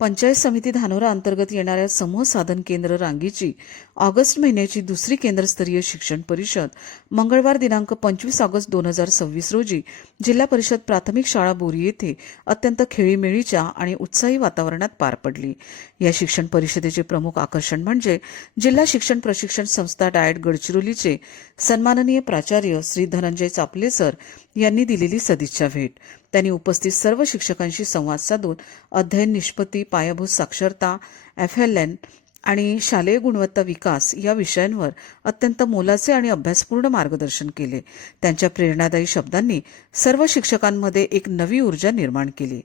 पंचायत समिती धानोरा अंतर्गत येणाऱ्या समूह साधन केंद्र रांगीची ऑगस्ट महिन्याची दुसरी केंद्रस्तरीय शिक्षण परिषद मंगळवार दिनांक 25 ऑगस्ट 2026 रोजी जिल्हा परिषद प्राथमिक शाळा बोरी येथे अत्यंत खेळीमेळीच्या आणि उत्साही वातावरणात पार पडली। या शिक्षण परिषदेचे प्रमुख आकर्षण म्हणजे जिल्हा शिक्षण प्रशिक्षण संस्था डायट गडचिरोलीचे सन्माननीय प्राचार्य श्री धनंजय चापले सर यांनी दिलेली सदिच्छा भेट। त्यांनी उपस्थित सर्व शिक्षकांशी संवाद साधून अध्ययन निष्पत्ती, पायाभूत साक्षरता, FLN आणि शालेय गुणवत्ता विकास या विषयांवर अत्यंत मोलाचे आणि अभ्यासपूर्ण मार्गदर्शन केले। त्यांच्या प्रेरणादायी शब्दांनी सर्व शिक्षकांमध्ये एक नवी ऊर्जा निर्माण केली।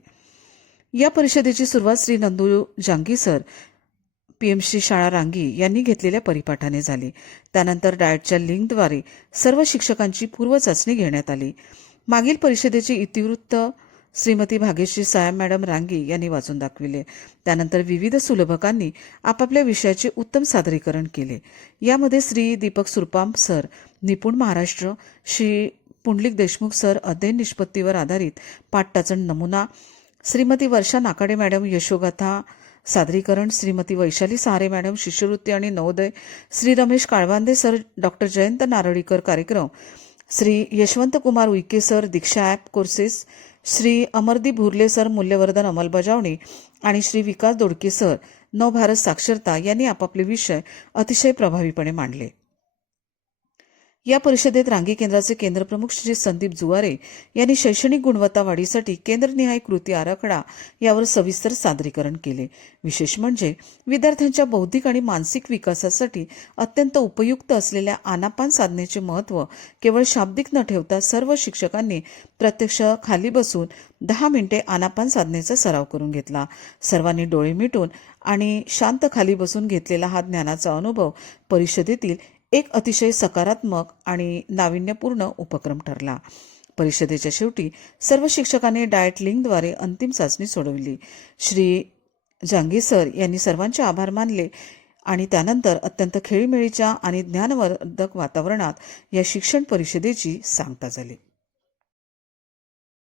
या परिषदेची सुरुवात श्री नंदू जांगी सर PMC शाळा रांगी यांनी घेतलेल्या परिपाठाने झाली। त्यानंतर डाएटच्या लिंकद्वारे सर्व शिक्षकांची पूर्वचाचणी घेण्यात आली। मागील परिषदेचे इतिवृत्त श्रीमती भाग्यश्री सायम मॅडम रांगी यांनी वाचून दाखविले। त्यानंतर विविध सुलभकांनी आपापल्या विषयाचे उत्तम सादरीकरण केले। यामध्ये श्री दीपक सुरपाम सर निपुण महाराष्ट्र, श्री पुंडलिक देशमुख सर अध्ययन निष्पत्तीवर आधारित पाठटाचण नमुना, श्रीमती वर्षा नाकाडे मॅडम यशोगाथा सादरीकरण, श्रीमती वैशाली सहारे मॅडम शिष्यवृत्ती आणि नवोदय, श्री रमेश काळवांदे सर डॉक्टर जयंत नारळीकर कार्यक्रम, Shri Yashwant Kumar Uike sir Diksha app courses, Shri Amardeep Bhurle sir Mulyavardhan अंमलबजावणी आणि श्री विकास दोडके सर नवभारत साक्षरता यांनी आपापले विषय अतिशय प्रभावीपणे मांडले। या परिषदेत रांगी केंद्राचे केंद्रप्रमुख श्री संदीप जुवारे यांनी शैक्षणिक गुणवत्ता वाढीसाठी केंद्रनिहाय कृती आराखडा यावर सविस्तर सादरीकरण केले। विशेष म्हणजे विद्यार्थ्यांच्या बौद्धिक आणि मानसिक विकासासाठी अत्यंत उपयुक्त असलेल्या आनापान साधनेचे महत्त्व केवळ शाब्दिक न ठेवता सर्व शिक्षकांनी प्रत्यक्ष खाली बसून 10 मिनिटे आनापान साधनेचा सराव करून घेतला। सर्वांनी डोळे मिटून आणि शांत खाली बसून घेतलेला हा ज्ञानाचा अनुभव परिषदेतील एक अतिशय सकारात्मक आणि नाविन्यपूर्ण उपक्रम ठरला। परिषदेच्या शेवटी सर्व शिक्षकांनी डाएट लिंकद्वारे अंतिम चाचणी सोडवली। श्री जांगी सर यांनी सर्वांचे आभार मानले आणि त्यानंतर अत्यंत खेळीमेळीच्या आणि ज्ञानवर्धक वातावरणात या शिक्षण परिषदेची सांगता झाली।